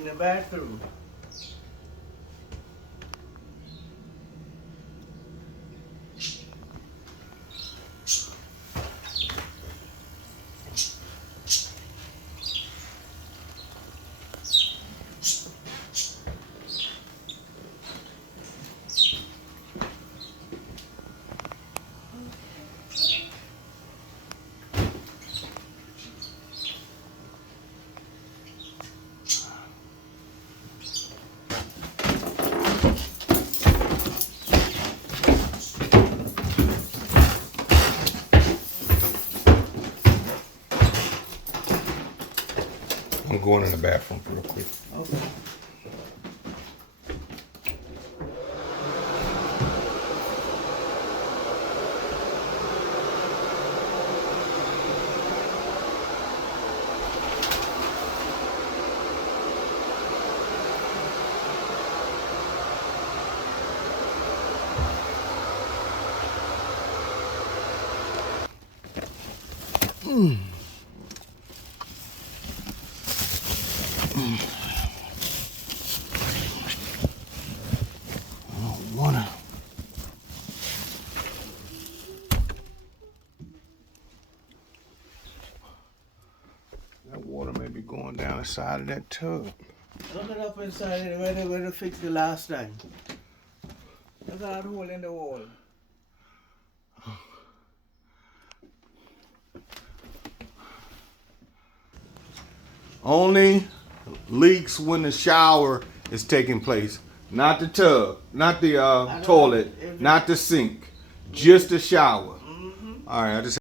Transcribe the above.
In the bathroom. I'm going in the bathroom real quick. Okay. That water may be going down the side of that tub. Look it up inside where they fixed the last time. Look at that hole in the wall. Only leaks when the shower is taking place. Not the tub, not the toilet, not the sink. Just the shower. All right, I just